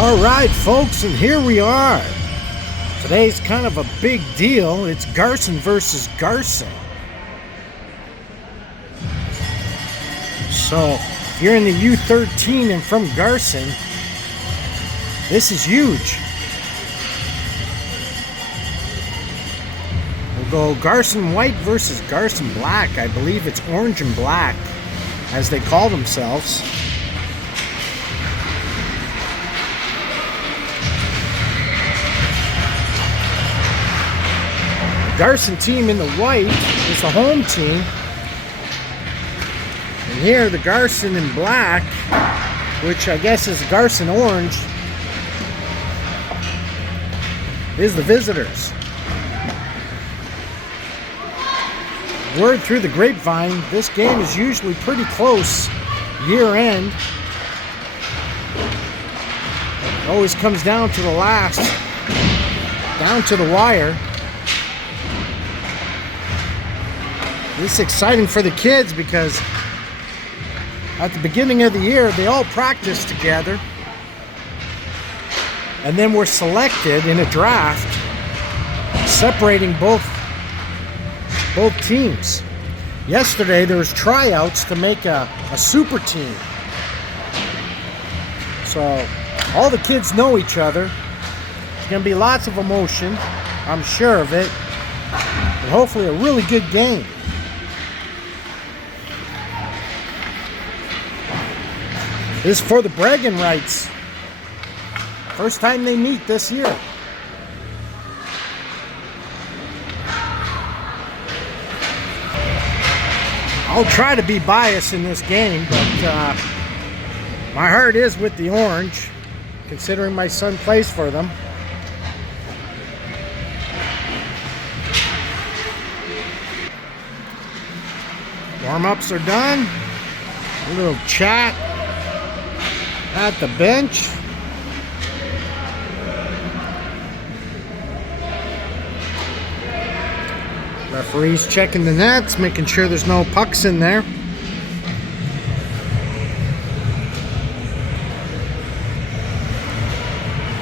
All right, folks, and here we are. Today's kind of a big deal. It's Garson versus Garson. So, if you're in the U13 and from Garson, this is huge. We'll go Garson White versus Garson Black. I believe it's orange and black, as they call themselves. Garson team in the white is the home team. And here the Garson in black, which I guess is Garson orange, is the visitors. Word through the grapevine, this game is usually pretty close year end. It always comes down to the last, down to the wire. This is exciting for the kids because at the beginning of the year, they all practice together. And then we're selected in a draft, separating both teams. Yesterday, there was tryouts to make a super team. So all the kids know each other. There's going to be lots of emotion, I'm sure of it. And hopefully a really good game. This is for the bragging rights. First time they meet this year. I'll try to be biased in this game, but my heart is with the orange, considering my son plays for them. Warm-ups are done. A little chat at the bench. Referees checking the nets, making sure there's no pucks in there.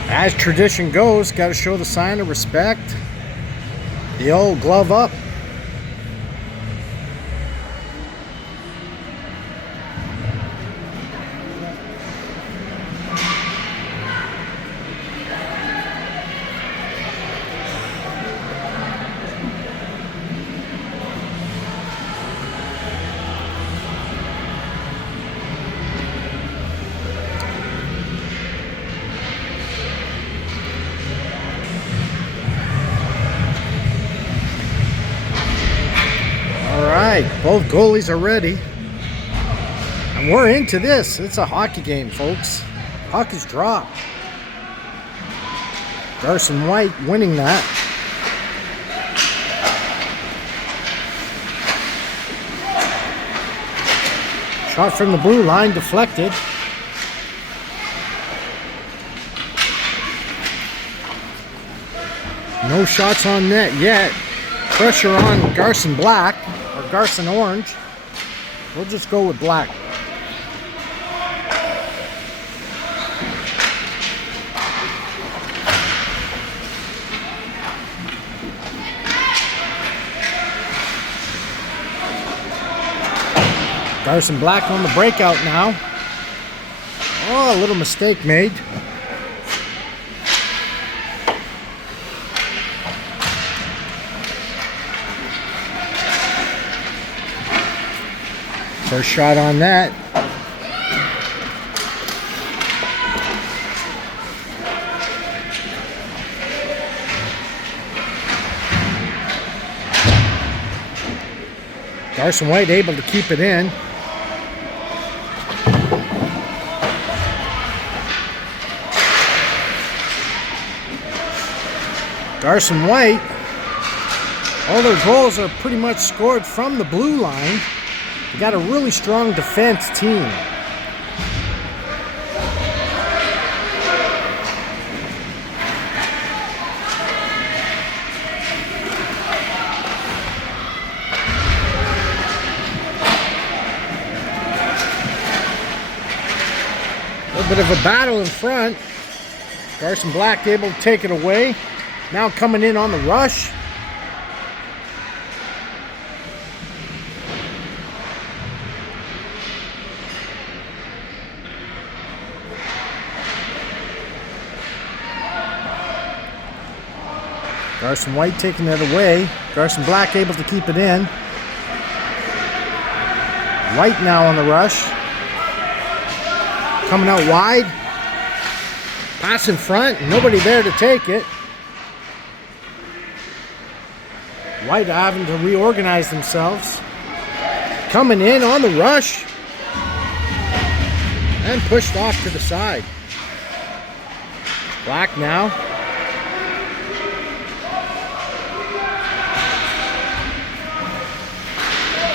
As tradition goes, got to show the sign of respect. The old glove up. Both goalies are ready. And we're into this. It's a hockey game, folks. Puck is dropped. Garson White winning that. Shot from the blue line, deflected. No shots on net yet. Pressure on Garson Black. Garson orange. We'll just go with black. Garson Black on the breakout now. Oh, a little mistake made. First shot on that. Garson White able to keep it in. Garson White, all their goals are pretty much scored from the blue line. They got a really strong defense team. A little bit of a battle in front. Carson Black able to take it away. Now coming in on the rush. Carson White taking it away. Carson Black able to keep it in. White now on the rush. Coming out wide. Pass in front. Nobody there to take it. White having to reorganize themselves. Coming in on the rush. And pushed off to the side. Black now.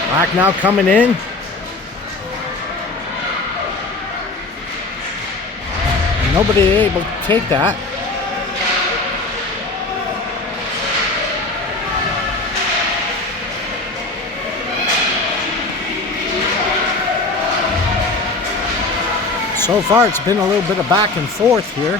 Black now coming in. And nobody able to take that. So far it's been a little bit of back and forth here.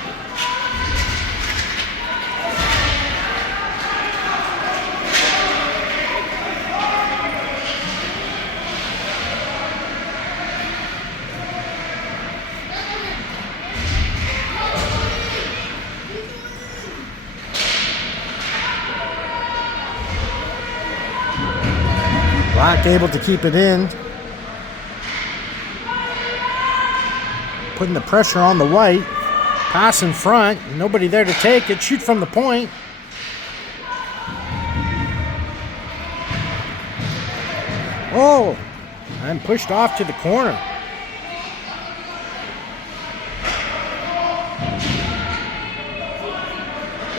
Black able to keep it in. Putting the pressure on the White. Pass in front. Nobody there to take it. Shoot from the point. Oh! And pushed off to the corner.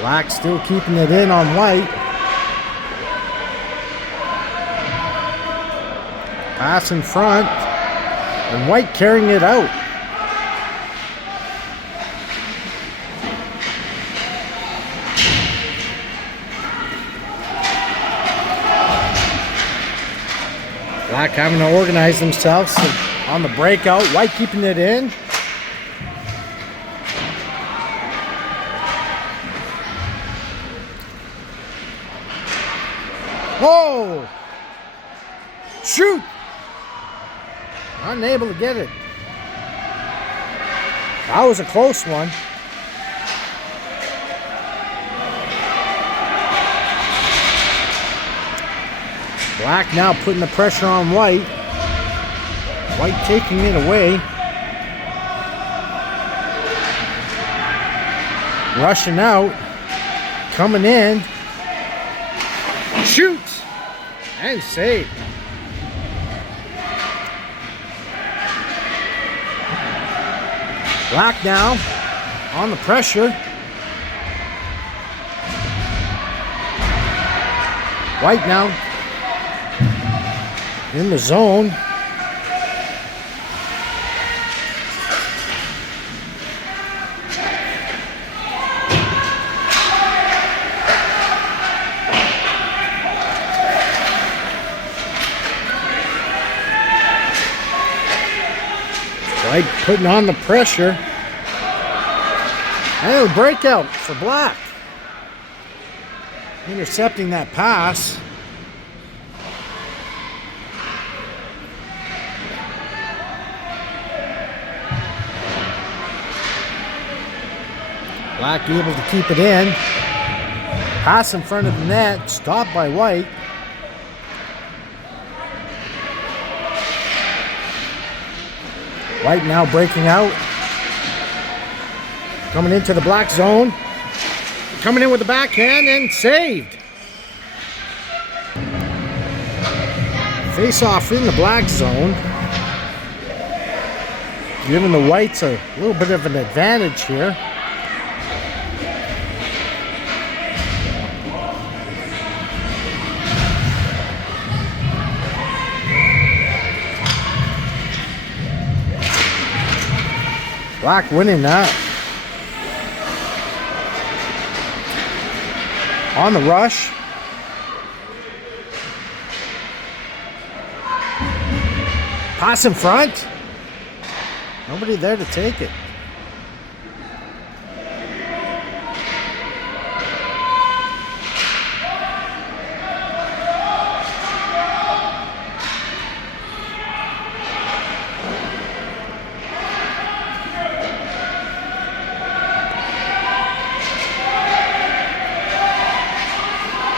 Black still keeping it in on White. Pass in front, and White carrying it out. Black having to organize themselves on the breakout. White keeping it in. Oh! Shoot! Unable to get it. That was a close one. Black now putting the pressure on White. White taking it away. Rushing out. Coming in. Shoots! And saved. Black now on the pressure. White now in the zone. White putting on the pressure. And a breakout for Black. Intercepting that pass. Black able to keep it in. Pass in front of the net. Stopped by White. White now breaking out. Coming into the Black zone. Coming in with the backhand and saved. Face off in the Black zone. Giving the Whites a little bit of an advantage here. Black winning that. On the rush. Pass in front. Nobody there to take it.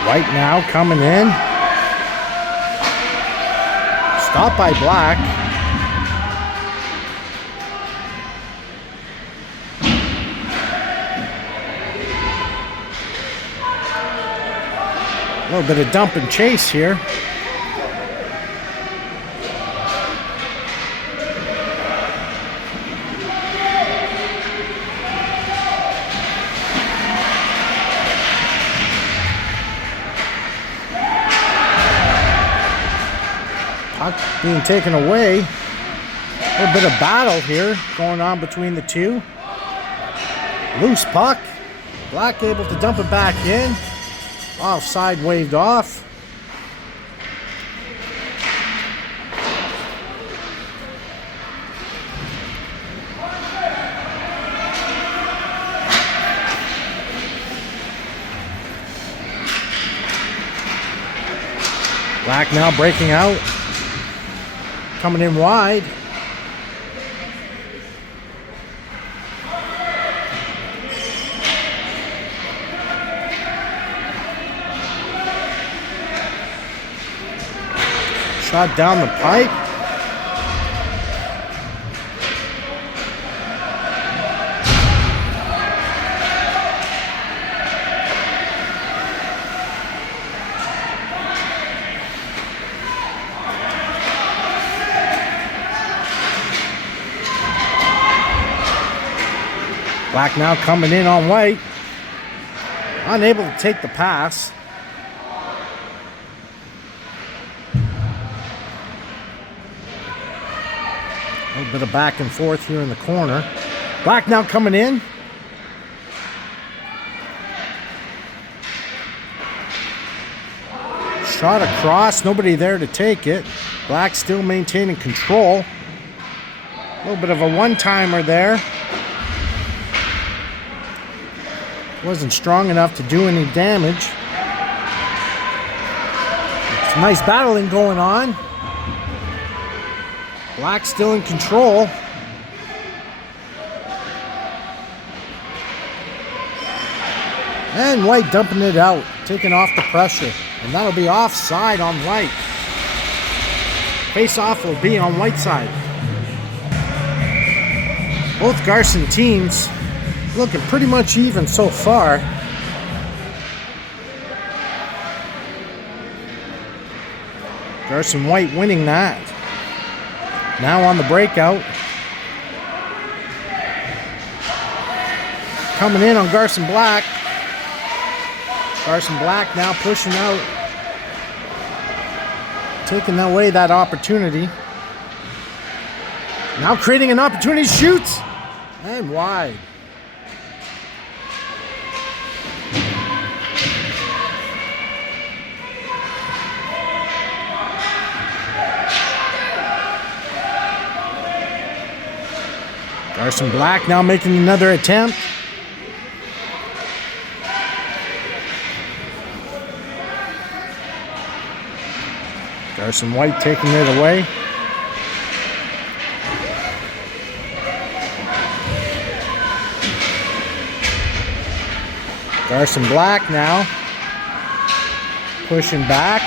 White now coming in. Stopped by Black. A little bit of dump and chase here. Puck being taken away. A little bit of battle here going on between the two. Loose puck. Black able to dump it back in. Offside waved off. Black now breaking out. Coming in wide. Shot down the pipe. Black now coming in on White. Unable to take the pass. A little bit of back and forth here in the corner. Black now coming in. Shot across, nobody there to take it. Black still maintaining control. A little bit of a one-timer there. Wasn't strong enough to do any damage. Some nice battling going on. Black still in control. And White dumping it out, taking off the pressure. And that'll be offside on White. Face-off will be on White side. Both Garson teams looking pretty much even so far. Garson White winning that. Now on the breakout. Coming in on Garson Black. Garson Black now pushing out. Taking away that opportunity. Now creating an opportunity, shoots. And wide. Garson Black now making another attempt. Garson White taking it away. Garson Black now pushing back.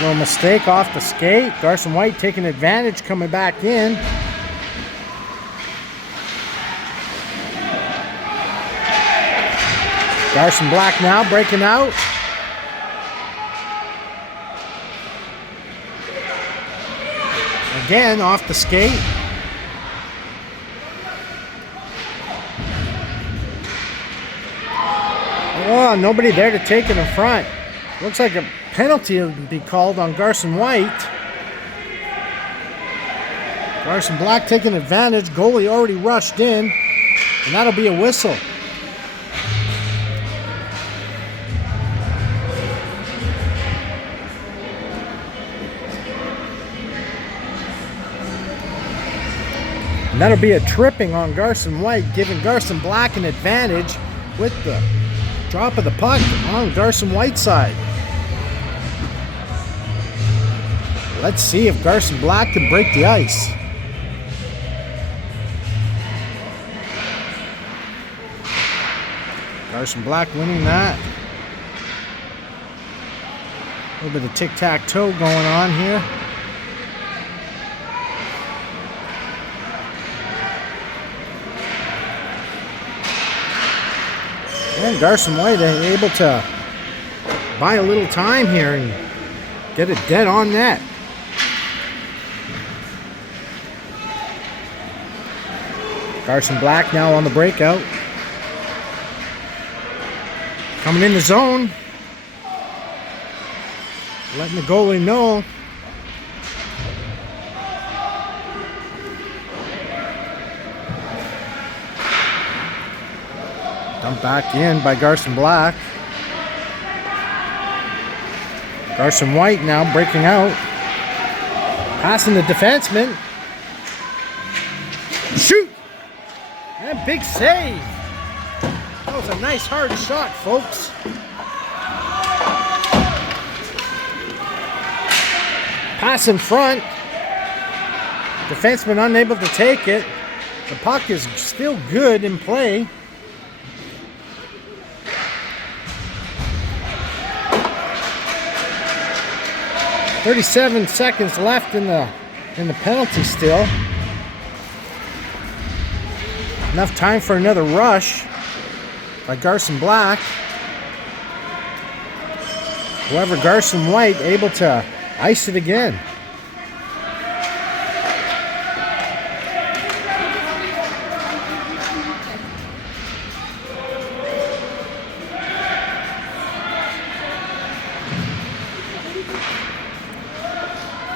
Little mistake off the skate. Garson White taking advantage, coming back in. Garson Black now breaking out. Again off the skate. Oh, nobody there to take it in front. Looks like a penalty would be called on Garson White. Garson Black taking advantage. Goalie already rushed in. And that'll be a whistle. And that'll be a tripping on Garson White, giving Garson Black an advantage with the drop of the puck on Garson White's side. Let's see if Garson Black can break the ice. Garson Black winning that. A little bit of tic-tac-toe going on here. And Garson White able to buy a little time here and get it dead on net. Garson Black now on the breakout. Coming in the zone. Letting the goalie know. Dumped back in by Garson Black. Garson White now breaking out. Passing the defenseman. Shoot! And big save. That was a nice hard shot, folks. Pass in front. Defenseman unable to take it. The puck is still good in play. "37 seconds left in the penalty still. Enough time for another rush by Garson Black. However, Garson White able to ice it again.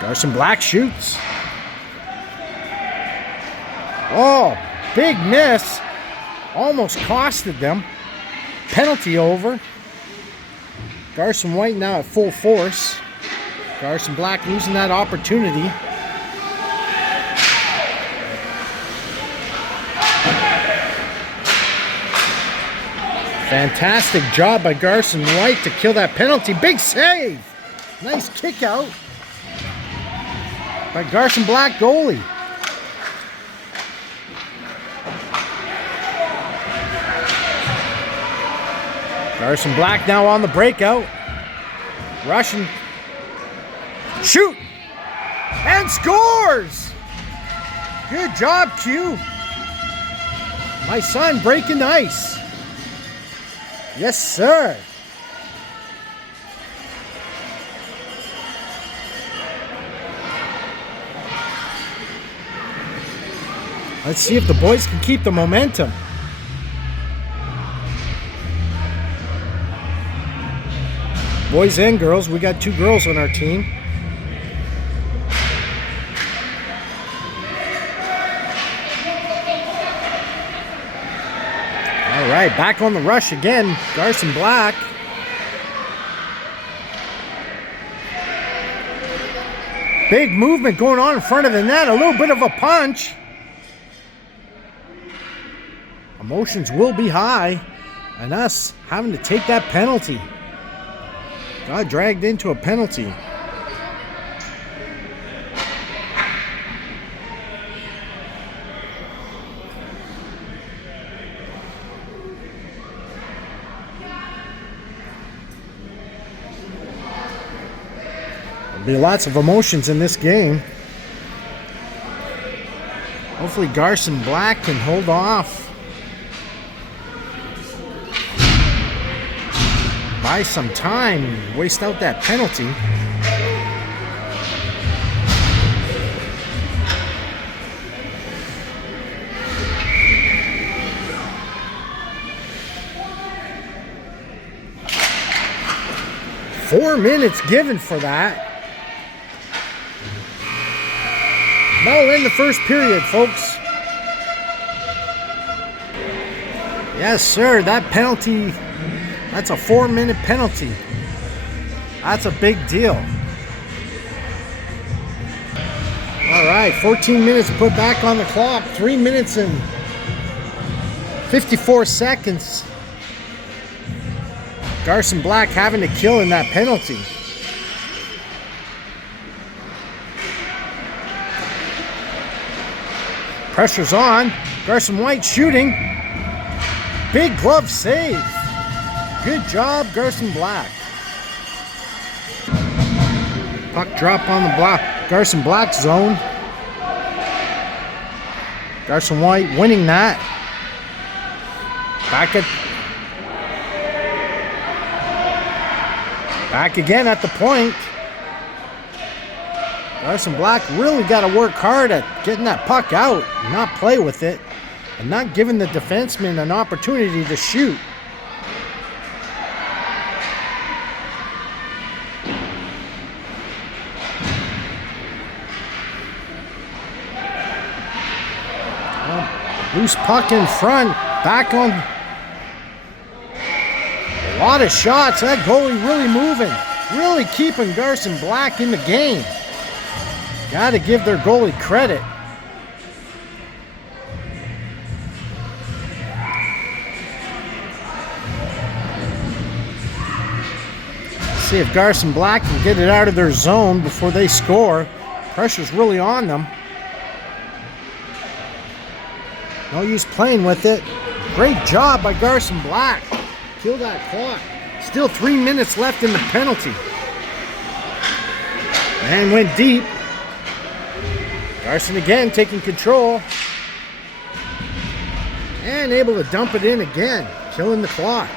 Garson Black shoots. Oh, big miss. Almost costed them. Penalty over. Garson White now at full force. Garson Black losing that opportunity. Fantastic job by Garson White to kill that penalty. Big save. Nice kick out by Garson Black goalie. Garson Black now on the breakout. Rushing. Shoot! And scores! Good job, Q. My son breaking ice. Yes, sir. Let's see if the boys can keep the momentum. Boys and girls, we got 2 girls on our team. All right, back on the rush again, Garson Black. Big movement going on in front of the net, a little bit of a punch. Emotions will be high, and us having to take that penalty. Got dragged into a penalty. There'll be lots of emotions in this game. Hopefully Garson Black can hold off. Buy some time, waste out that penalty. Four minutes given for that. That'll end the first period, folks. Yes, sir, that penalty. That's a 4-minute penalty. That's a big deal. All right, 14 minutes put back on the clock. 3 minutes and 54 seconds. Garson Black having to kill in that penalty. Pressure's on. Garson White shooting. Big glove save. Good job, Garson Black. Puck drop on the Garson Black zone. Garson White winning that. Back again at the point. Garson Black really got to work hard at getting that puck out, not play with it, and not giving the defenseman an opportunity to shoot. Loose puck in front, back on. A lot of shots. That goalie really moving, really keeping Garson Black in the game. Got to give their goalie credit. See if Garson Black can get it out of their zone before they score. Pressure's really on them. No use playing with it. Great job by Garson Black. Kill that clock. Still 3 minutes left in the penalty. And went deep. Garson again taking control. And able to dump it in again. Killing the clock.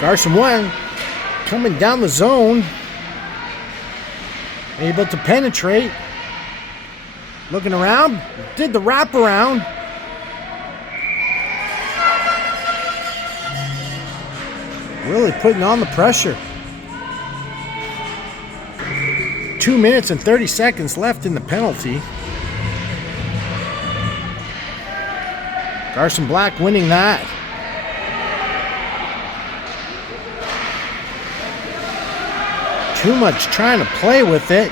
Garson White coming down the zone. Able to penetrate. Looking around, did the wraparound. Really putting on the pressure. 2 minutes and 30 seconds left in the penalty. Garson Black winning that. Too much trying to play with it.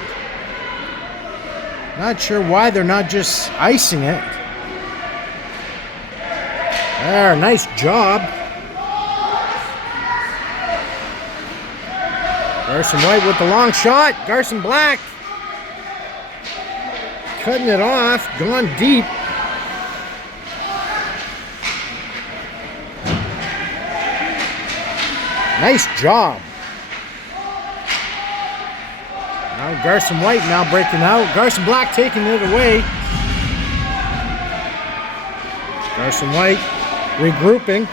Not sure why they're not just icing it. There, nice job. Garson White with the long shot. Garson Black cutting it off, gone deep. Nice job. Now Garson White now breaking out. Garson Black taking it away. Garson White regrouping.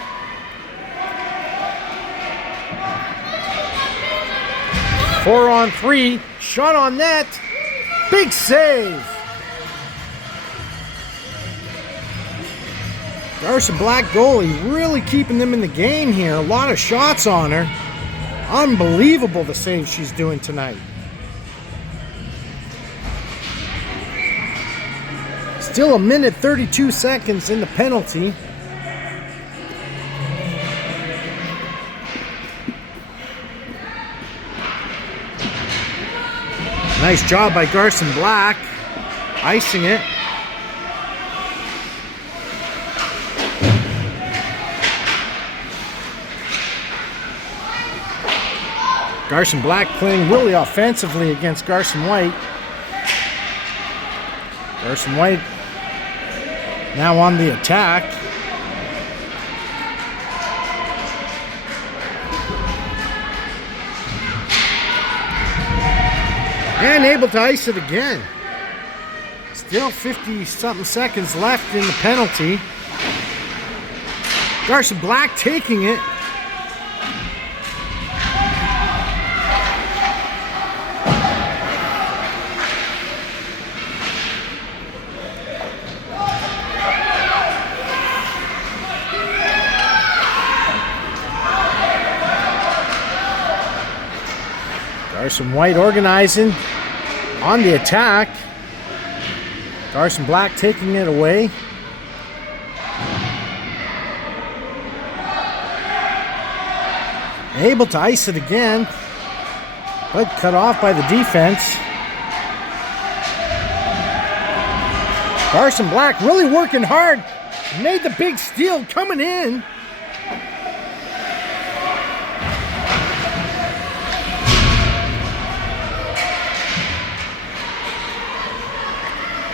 Four on three. Shot on net. Big save. Garson Black goalie really keeping them in the game here. A lot of shots on her. Unbelievable the save she's doing tonight. Still 1:32 seconds in the penalty. Nice job by Garson Black, icing it. Garson Black playing really offensively against Garson White. Garson White now on the attack. And able to ice it again. Still 50-something seconds left in the penalty. Garson Black taking it. Garson White organizing on the attack. Garson Black taking it away. Able to ice it again, but cut off by the defense. Garson Black really working hard. Made the big steal coming in.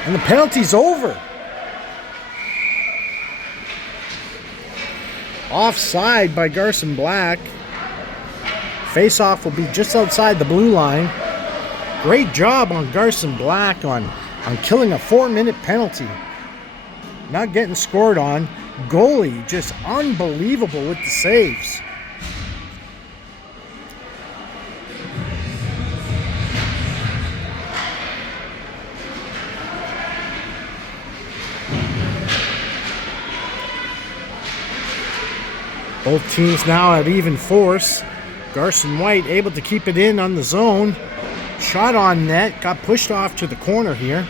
And the penalty's over. Offside by Garson Black. Face-off will be just outside the blue line. Great job on Garson Black on killing a 4-minute penalty. Not getting scored on. Goalie just unbelievable with the saves. Both teams now at even force. Garson White able to keep it in on the zone. Shot on net, got pushed off to the corner here.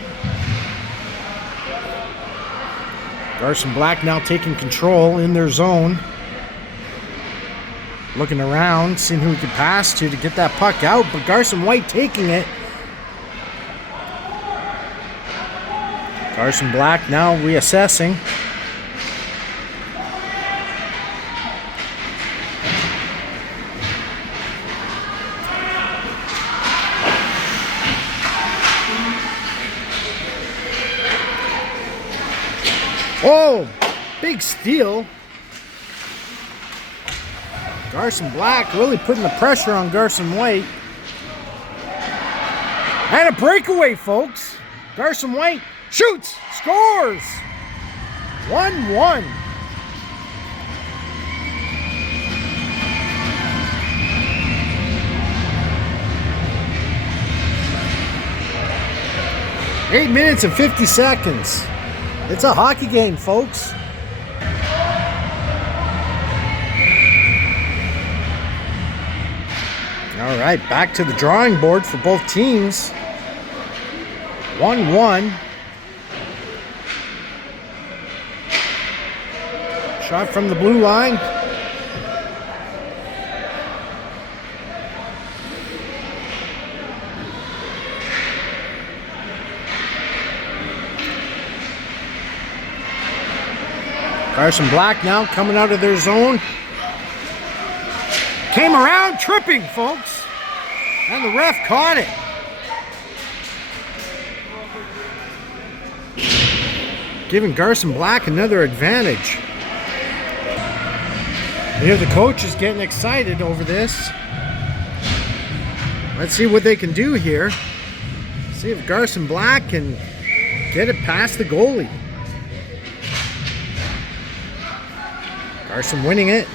Garson Black now taking control in their zone. Looking around, seeing who he could pass to get that puck out, but Garson White taking it. Garson Black now reassessing. Oh, big steal. Garson Black really putting the pressure on Garson White. And a breakaway, folks. Garson White shoots, scores. 1-1. Eight minutes and 50 seconds. It's a hockey game, folks. All right, back to the drawing board for both teams. 1-1. Shot from the blue line. Garson Black now coming out of their zone. Came around tripping, folks. And the ref caught it. Giving Garson Black another advantage. Here the coach is getting excited over this. Let's see what they can do here. See if Garson Black can get it past the goalie. Garson winning it.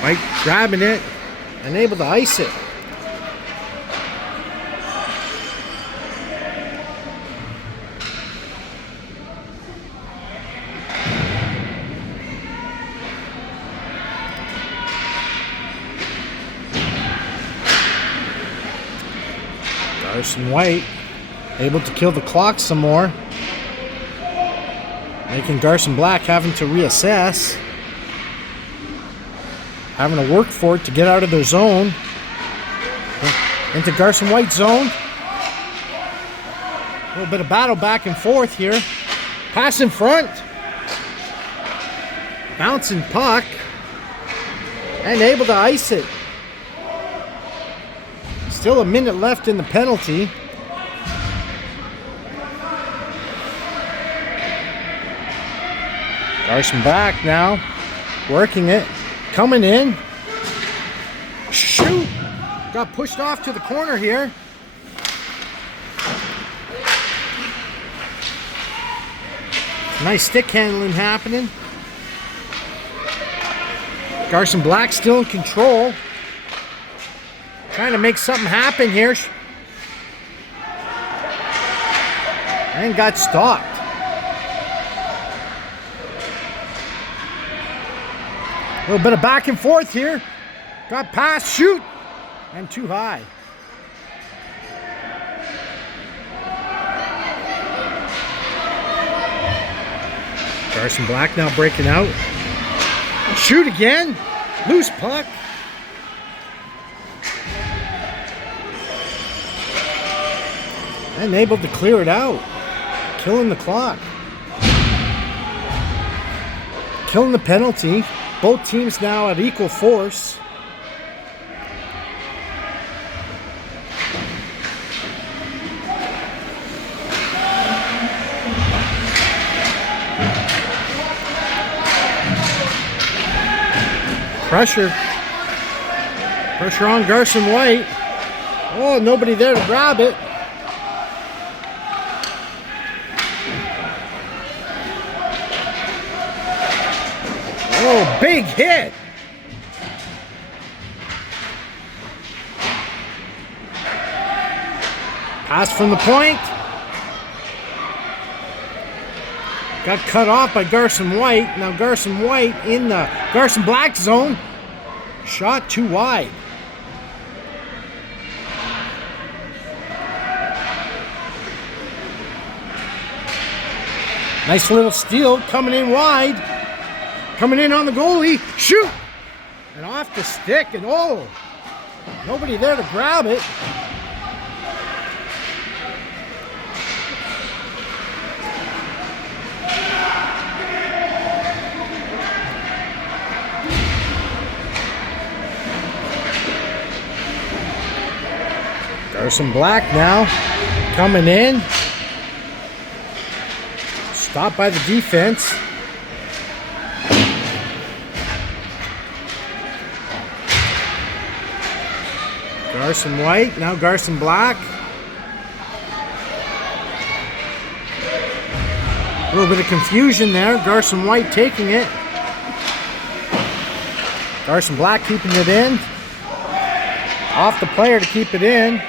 White grabbing it and able to ice it. Garson White able to kill the clock some more. Making Garson Black having to reassess. Having to work for it to get out of their zone. Into Garson White's zone. A little bit of battle back and forth here. Pass in front. Bouncing puck. And able to ice it. Still a minute left in the penalty. Garson Black now working it. Coming in. Shoot! Got pushed off to the corner here. Nice stick handling happening. Garson Black still in control. Trying to make something happen here. And got stopped. A little bit of back and forth here. Got past, shoot, and too high. Garson Black now breaking out. Shoot again. Loose puck. And able to clear it out. Killing the clock. Killing the penalty. Both teams now at equal force. Pressure. Pressure on Garson White. Oh, nobody there to grab it. Oh, big hit. Pass from the point. Got cut off by Garson White. Now Garson White in the Garson Black zone. Shot too wide. Nice little steal coming in wide. Coming in on the goalie. Shoot! And off the stick. And oh! Nobody there to grab it. Garson Black now coming in. Stopped by the defense. Garson White, now Garson Black. A little bit of confusion there. Garson White taking it. Garson Black keeping it in. Off the player to keep it in.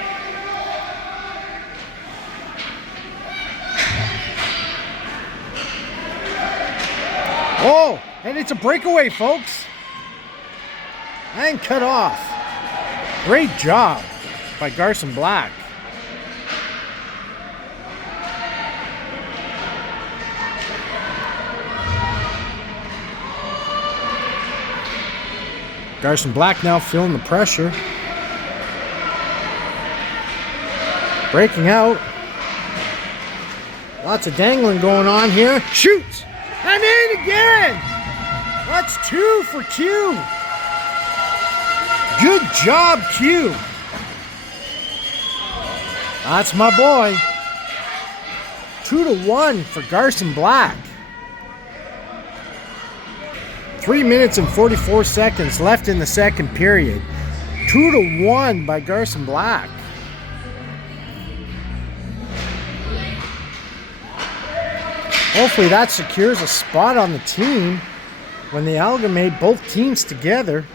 Oh, and it's a breakaway, folks. And cut off. Great job by Garson Black. Garson Black now feeling the pressure. Breaking out. Lots of dangling going on here. Shoots! And in again! That's 2 for Q. Good job, Q. That's my boy. 2-1 for Garson Black. 3 minutes and 44 seconds left in the second period. 2-1 by Garson Black. Hopefully that secures a spot on the team when they amalgamate both teams together.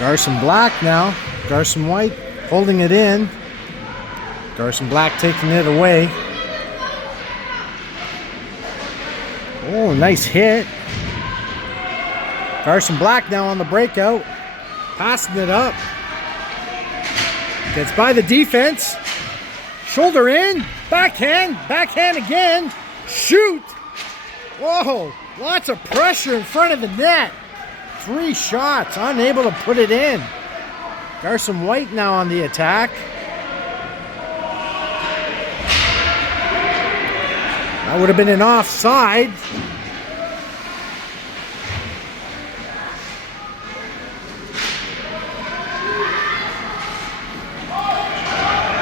Garson Black now. Garson White holding it in. Garson Black taking it away. Oh, nice hit. Garson Black now on the breakout. Passing it up. Gets by the defense. Shoulder in. Backhand. Backhand again. Shoot. Whoa. Lots of pressure in front of the net. 3 shots. Unable to put it in. Garson White now on the attack. That would have been an offside.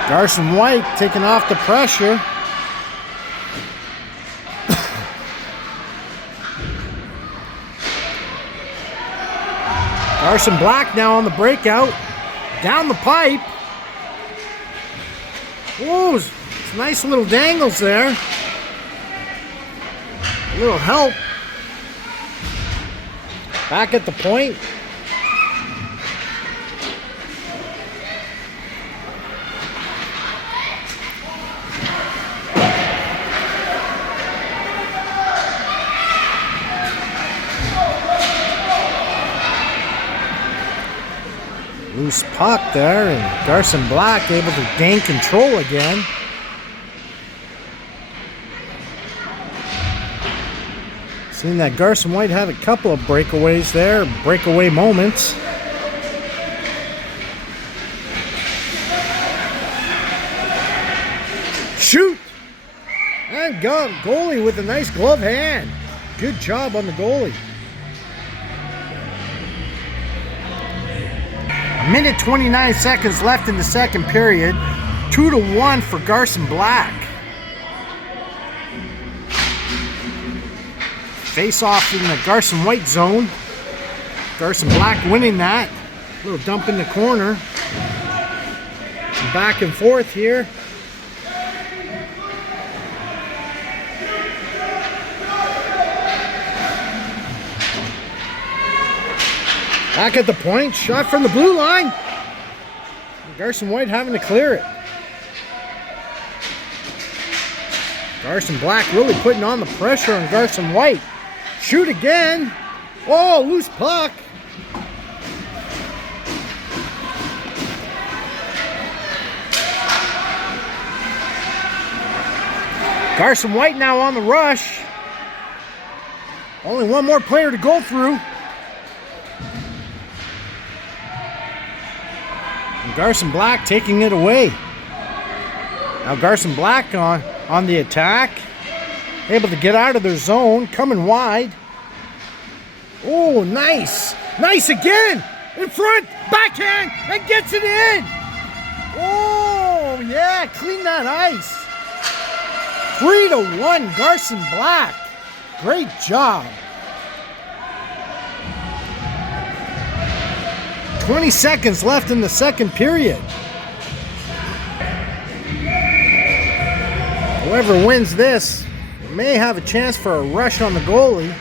Garson White taking off the pressure. Garson Black now on the breakout. Down the pipe. Oh, it's nice little dangles there. A little help. Back at the point. Loose puck there, and Garson Black able to gain control again. Seeing that Garson White had a couple of breakaways there, breakaway moments. Shoot! And goalie with a nice glove hand. Good job on the goalie. A minute 29 seconds left in the second period. 2-1 for Garson Black. Face off in the Garson White zone. Garson Black winning that. Little dump in the corner. Back and forth here. Back at the point, shot from the blue line. Garson White having to clear it. Garson Black really putting on the pressure on Garson White. Shoot again. Oh, loose puck. Garson White now on the rush. Only one more player to go through. And Garson Black taking it away. Now Garson Black on the attack. Able to get out of their zone. Coming wide. Oh, nice. Nice again. In front. Backhand. And gets it in. Oh, yeah. Clean that ice. 3-1 Garson Black. Great job. 20 seconds left in the second period. Whoever wins this may have a chance for a rush on the goalie.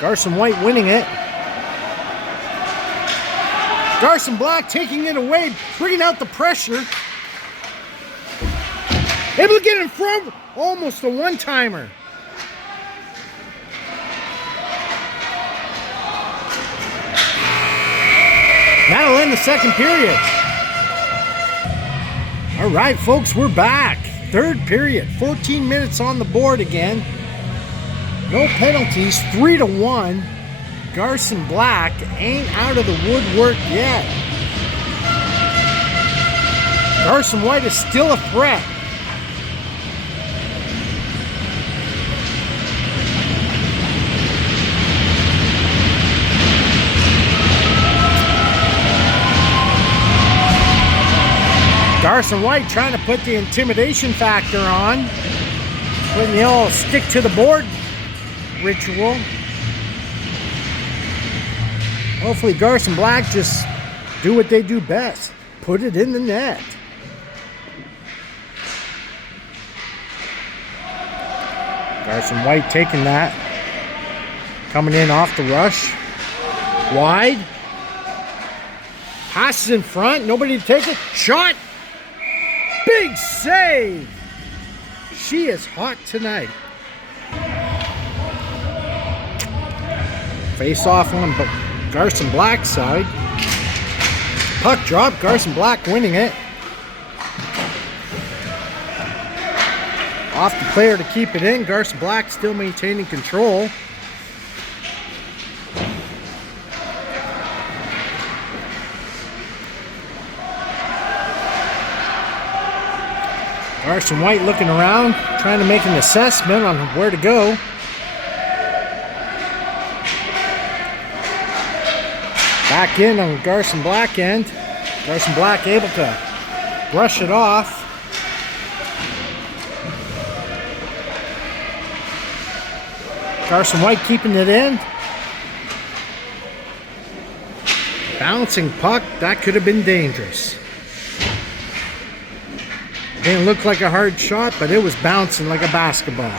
Garson White winning it. Garson Black taking it away, bringing out the pressure. Able to get in front. Almost a one-timer. That'll end the second period. All right, folks, we're back. Third period, 14 minutes on the board again. No penalties, 3-1. Garson Black ain't out of the woodwork yet. Garson White is still a threat. Garson White trying to put the intimidation factor on. Putting the old stick to the board ritual. Hopefully Garson Black just do what they do best. Put it in the net. Garson White taking that. Coming in off the rush. Wide. Passes in front. Nobody to take it. Shot. Big save! She is hot tonight. Face off on Garson Black's side. Puck drop, Garson Black winning it. Off the player to keep it in. Garson Black still maintaining control. Garson White looking around, trying to make an assessment on where to go. Back in on Garson Black end. Garson Black able to brush it off. Garson White keeping it in. Bouncing puck, that could have been dangerous. Didn't look like a hard shot, but it was bouncing like a basketball.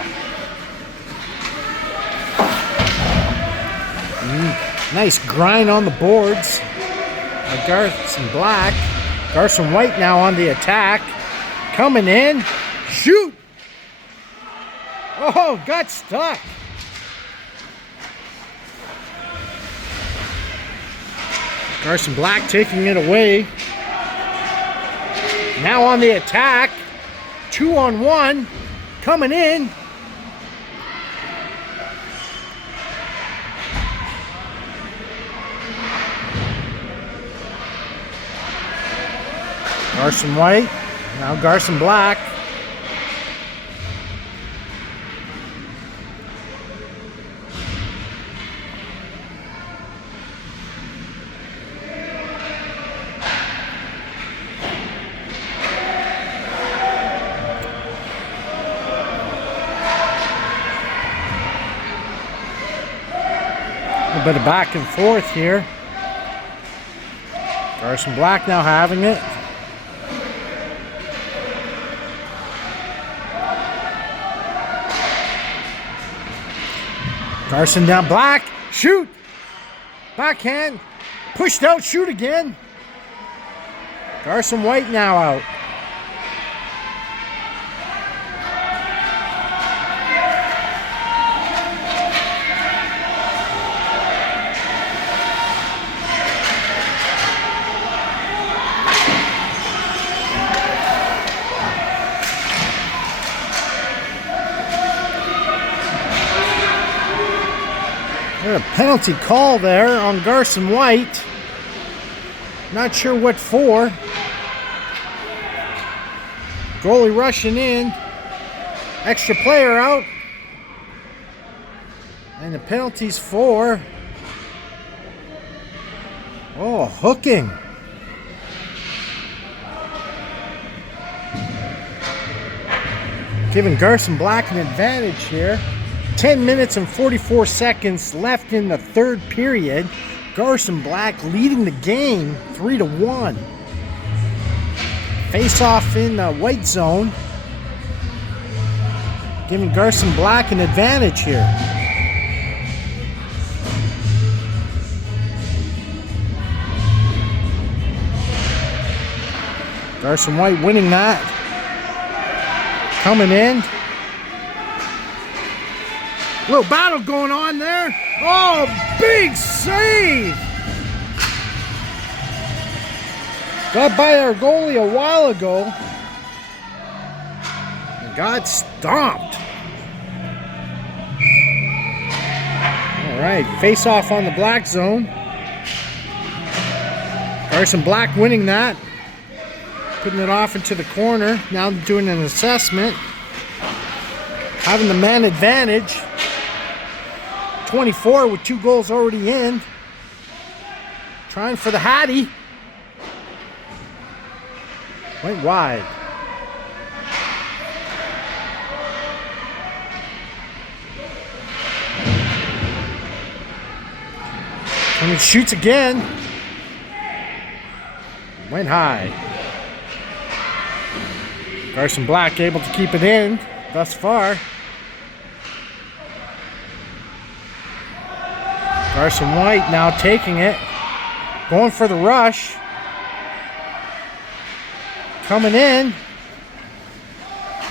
Nice grind on the boards by Garson Black. Garson White now on the attack. Coming in. Shoot! Oh, got stuck. Garson Black taking it away. Now on the attack. 2-on-1. Coming in. Garson White. Now Garson Black. A bit of back and forth here. Garson Black now having it. Garson down, Black, shoot! Backhand, pushed out, shoot again. Garson White now out. There's a penalty call there on Garson White. Not sure what for. Goalie rushing in. Extra player out. And the penalty's for... oh, hooking. Giving Garson Black an advantage here. 10 minutes and 44 seconds left in the third period. Garson Black leading the game 3-1. Face off in the white zone. Giving Garson Black an advantage here. Garson White winning that. Coming in. Little battle going on there. Oh, big save! Got by our goalie a while ago. And got stomped. All right, face off on the black zone. Garson Black winning that. Putting it off into the corner. Now doing an assessment. Having the man advantage. 24 with 2 goals already in. Trying for the Hattie. Went wide. And he shoots again. Went high. Garson Black able to keep it in thus far. Garson White now taking it. Going for the rush. Coming in.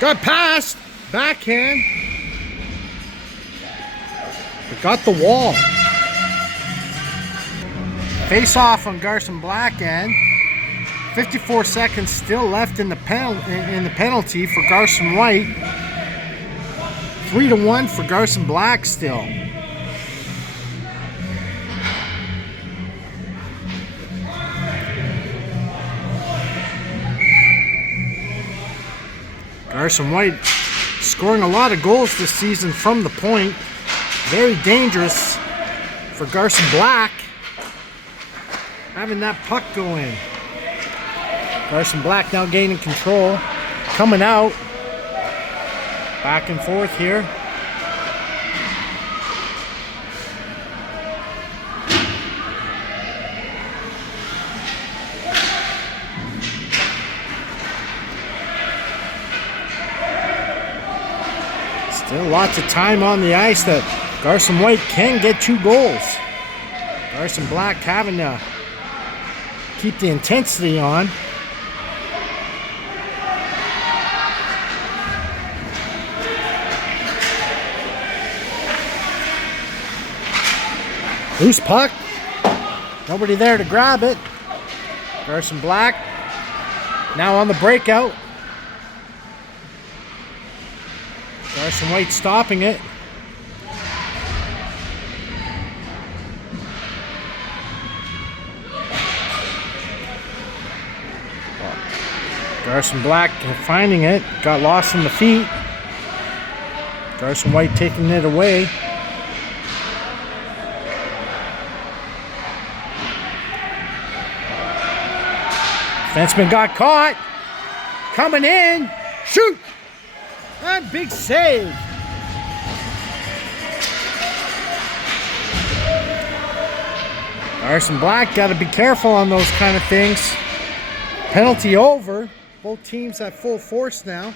Got past. Backhand. But got the wall. Face off on Garson Black end. 54 seconds still left in the penalty for Garson White. 3-1 for Garson Black still. Garson White scoring a lot of goals this season from the point. Very dangerous for Garson Black. Having that puck go in. Garson Black now gaining control. Coming out. Back and forth here. Still lots of time on the ice that Garson White can get 2 goals. Garson Black having to keep the intensity on. Loose puck. Nobody there to grab it. Garson Black now on the breakout. Garson White stopping it. Garson Black finding it. Got lost in the feet. Garson White taking it away. Defenseman got caught. Coming in. Shoot. And big save. Garson Black got to be careful on those kind of things. Penalty over. Both teams at full force now.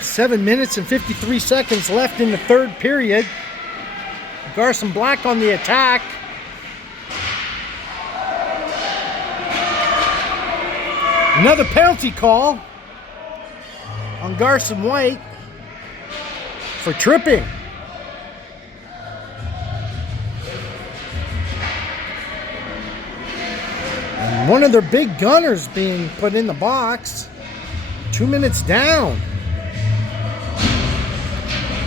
7 minutes and 53 seconds left in the third period. Garson Black on the attack. Another penalty call on Garson White for tripping. And one of their big gunners being put in the box. 2 minutes down.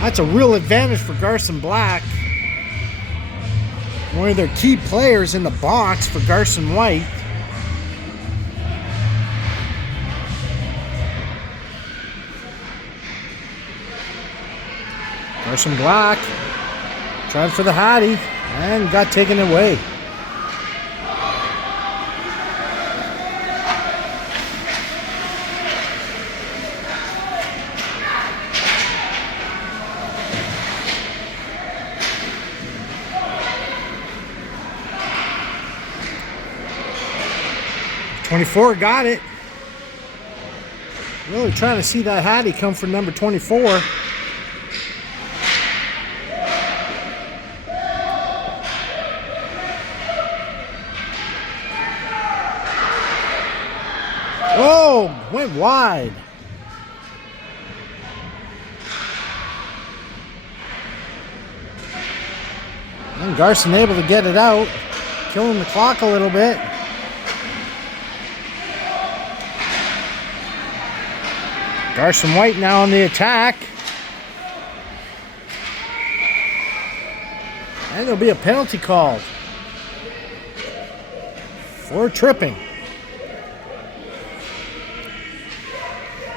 That's a real advantage for Garson Black. One of their key players in the box for Garson White. Garson Black tried for the Hattie and got taken away. '24 got it. Really trying to see that Hattie come for number 24. Oh, went wide. And Garson able to get it out, killing the clock a little bit. Garson White now on the attack. And there'll be a penalty called for tripping.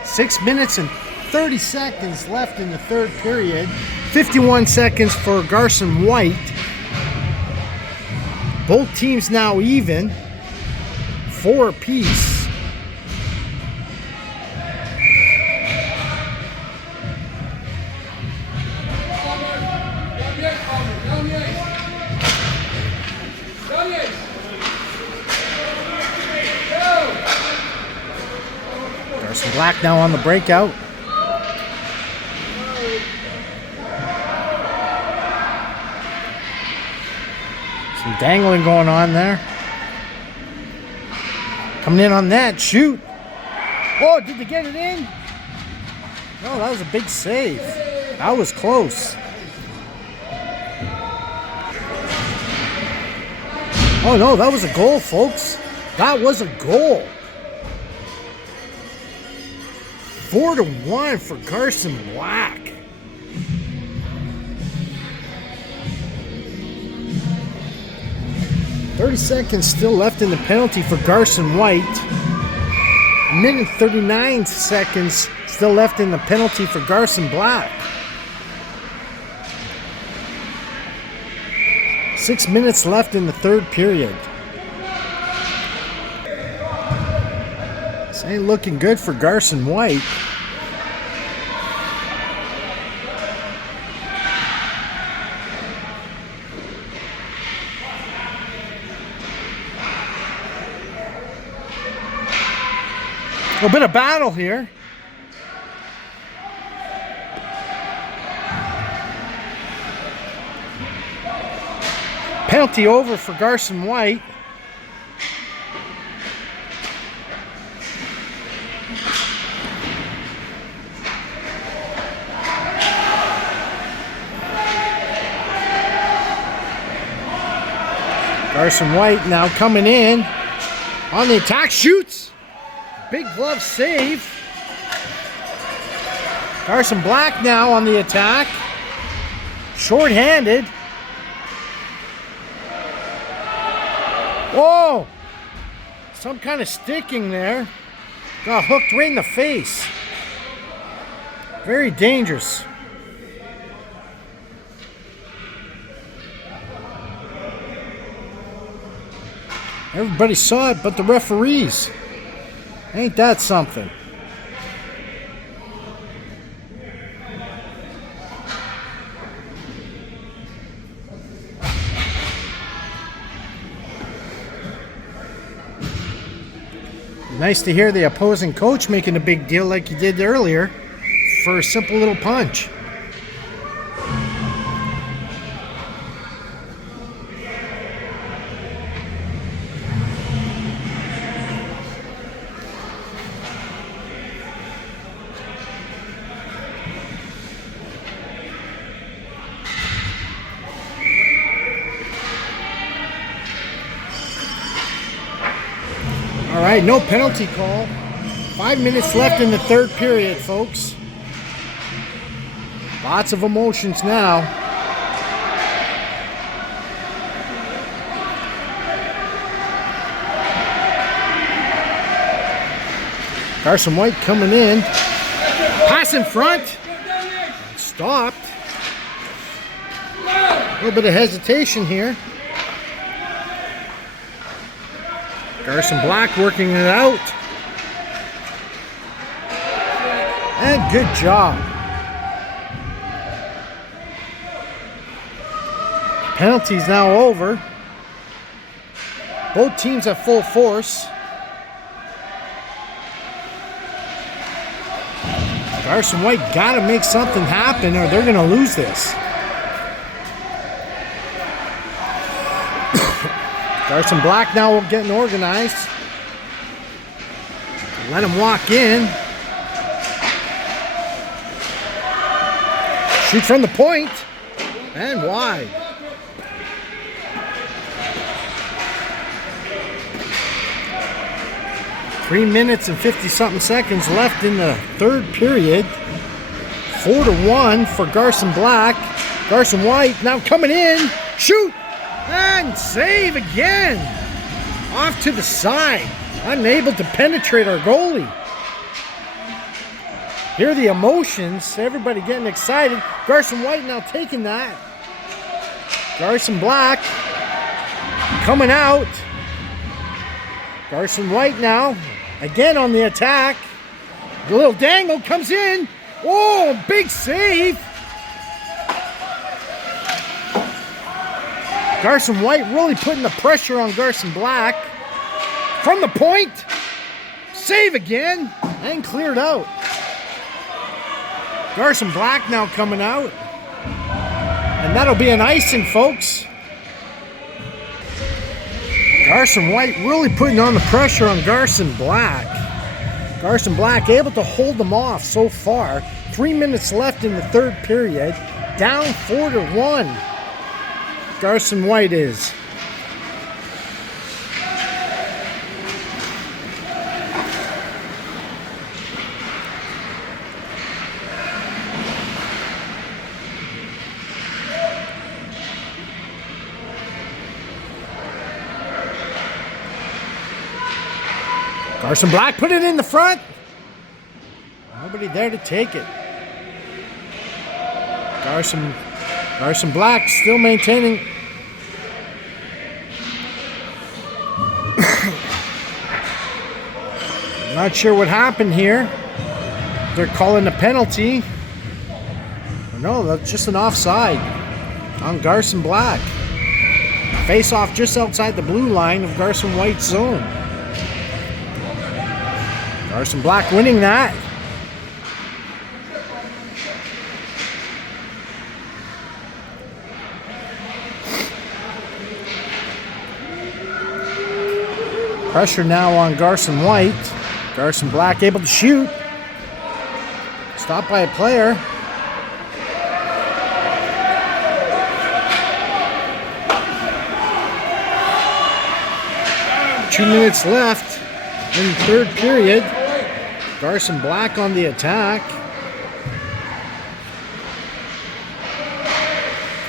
6 minutes and 30 seconds left in the third period. 51 seconds for Garson White. Both teams now even. 4 apiece. Garson Black now on the breakout. Some dangling going on there. Coming in on that, shoot. Oh, did they get it in? No, that was a big save. That was close. Oh no, that was a goal, folks. That was a goal. 4-1 for Garson Black. .30 seconds still left in the penalty for Garson White. 1 minute 39 seconds still left in the penalty for Garson Black. 6 minutes left in the third period. This ain't looking good for Garson White. A bit of battle here. Penalty over for Garson White. Garson White now coming in on the attack, shoots. Big glove save. Garson Black now on the attack. Short-handed. Whoa! Some kind of sticking there. Got hooked right in the face. Very dangerous. Everybody saw it but the referees. Ain't that something? Nice to hear the opposing coach making a big deal like he did earlier for a simple little punch. All right, no penalty call. 5 minutes left in the third period, folks. Lots of emotions now. Carson White coming in. Pass in front. Stopped. A little bit of hesitation here. Garson Black working it out. And good job. Penalty's now over. Both teams at full force. Garson White got to make something happen or they're going to lose this. Garson Black now getting organized. Let him walk in. Shoot from the point. And wide. Three minutes and 50-something seconds left in the third period. 4-1 for Garson Black. Garson White now coming in. Shoot! And save again. Off to the side. Unable to penetrate our goalie. Hear the emotions. Everybody getting excited. Garson White now taking that. Garson Black coming out. Garson White now again on the attack. The little dangle comes in. Oh, big save. Garson White really putting the pressure on Garson Black. From the point. Save again. And cleared out. Garson Black now coming out. And that'll be an icing, folks. Garson White really putting on the pressure on Garson Black. Garson Black able to hold them off so far. 3 minutes left in the third period. Down 4-1. Garson White is. Garson Black put it in the front. Nobody there to take it. Garson Black still maintaining. Not sure what happened here. They're calling a penalty. No, that's just an offside on Garson Black. Face off just outside the blue line of Garson White's zone. Garson Black winning that. Pressure now on Garson White. Garson Black able to shoot. Stopped by a player. Two minutes left in the third period. Garson Black on the attack.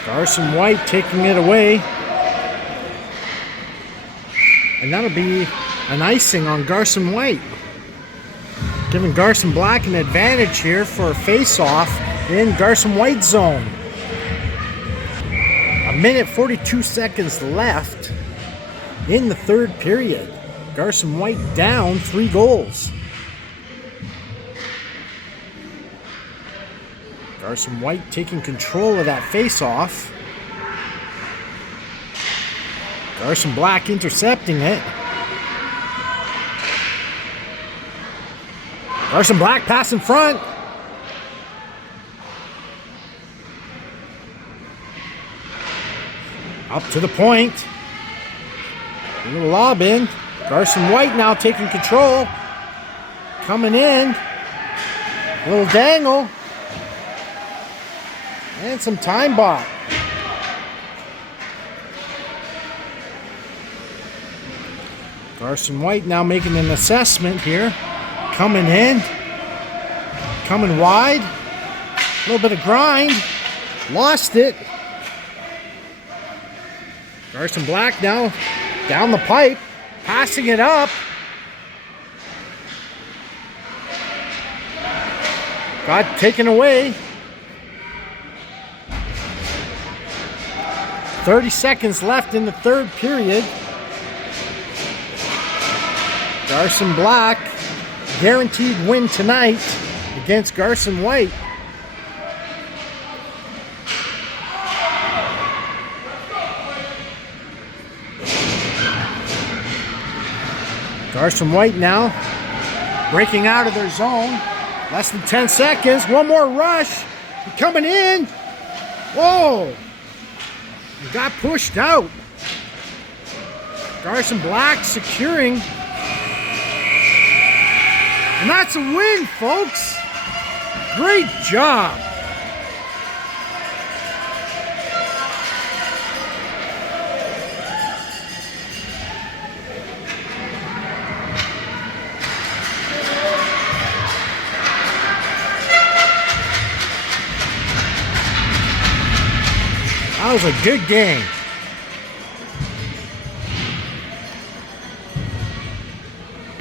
Garson White taking it away. And that'll be an icing on Garson White. Giving Garson Black an advantage here for a face-off in Garson White's zone. 1 minute 42 seconds left in the third period. Garson White down 3 goals. Garson White taking control of that face-off. Garson Black intercepting it. Garson Black pass in front. Up to the point. A little lob in. Garson White now taking control. Coming in. A little dangle. And some time bot. Garson White now making an assessment here. Coming in. Coming wide. A little bit of grind. Lost it. Garson Black now down the pipe. Passing it up. Got taken away. 30 seconds left in the third period. Garson Black, guaranteed win tonight against Garson White. Garson White now breaking out of their zone. Less than 10 seconds. One more rush. Coming in. Whoa. Got pushed out. Garson Black securing. And that's a win, folks. Great job. That was a good game.